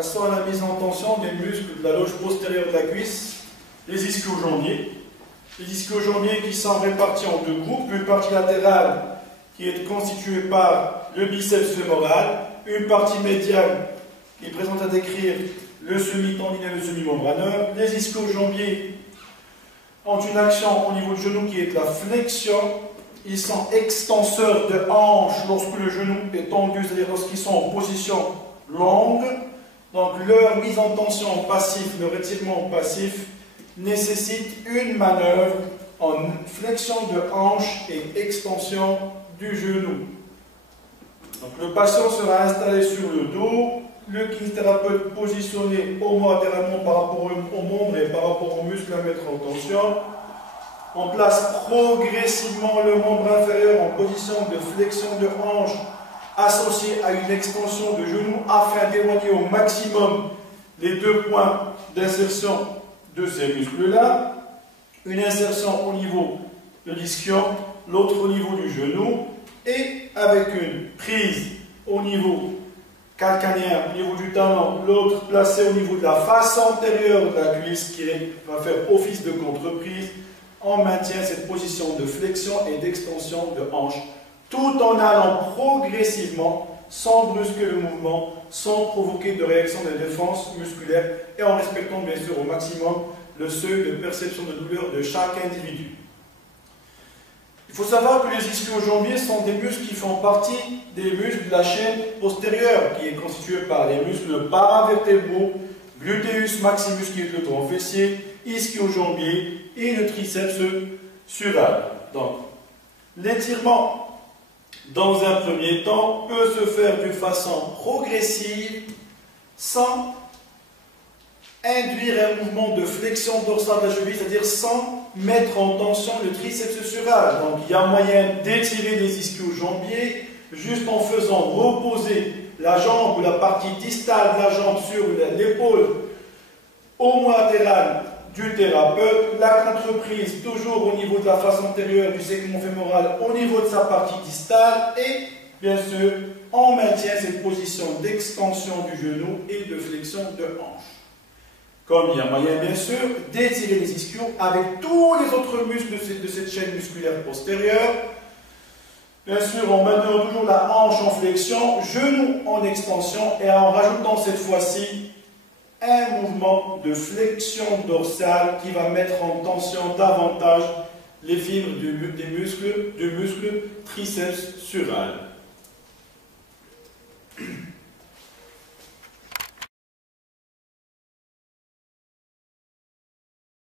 Passons à la mise en tension des muscles de la loge postérieure de la cuisse, les ischio-jambiers. Les ischio-jambiers qui sont répartis en deux groupes, une partie latérale qui est constituée par le biceps fémoral, une partie médiane qui est présente à décrire le semi-tendine et le semi-membraneux. Les ischio-jambiers ont une action au niveau du genou qui est la flexion. Ils sont extenseurs de hanche lorsque le genou est tendu, c'est-à-dire lorsqu'ils sont en position longue. Donc leur mise en tension passive, leur étirement passif nécessite une manœuvre en flexion de hanche et extension du genou. Donc le patient sera installé sur le dos, le kinésithérapeute positionné homo-latéralement par rapport au membre et par rapport au muscle à mettre en tension. On place progressivement le membre inférieur en position de flexion de hanche associée à une extension de genou afin d'éloigner au maximum les deux points d'insertion de ces muscles-là. Une insertion au niveau de l'ischio, l'autre au niveau du genou et avec une prise au niveau calcanéen, au niveau du talon, l'autre placé au niveau de la face antérieure de la cuisse qui va faire office de contreprise. On maintient cette position de flexion et d'extension de hanche, tout en allant progressivement, sans brusquer le mouvement, sans provoquer de réaction de défense musculaire et en respectant bien sûr au maximum le seuil de perception de douleur de chaque individu. Il faut savoir que les ischio-jambiers sont des muscles qui font partie des muscles de la chaîne postérieure, qui est constituée par les muscles paravertébraux, gluteus maximus qui est le tronc fessier, ischio-jambier et le triceps sural. Donc, l'étirement, dans un premier temps, peut se faire d'une façon progressive, sans induire un mouvement de flexion dorsale de la cheville, c'est-à-dire sans mettre en tension le triceps sural. Donc, il y a moyen d'étirer les ischio-jambiers juste en faisant reposer la jambe ou la partie distale de la jambe sur l'épaule homo-latérale du thérapeute, la contreprise toujours au niveau de la face antérieure du segment fémoral, au niveau de sa partie distale et bien sûr on maintient cette position d'extension du genou et de flexion de hanche. Comme il y a moyen bien sûr d'étirer les ischios avec tous les autres muscles de cette chaîne musculaire postérieure. Bien sûr en maintenant toujours la hanche en flexion, genou en extension et en rajoutant cette fois-ci un mouvement de flexion dorsale qui va mettre en tension davantage les fibres du muscle triceps sural.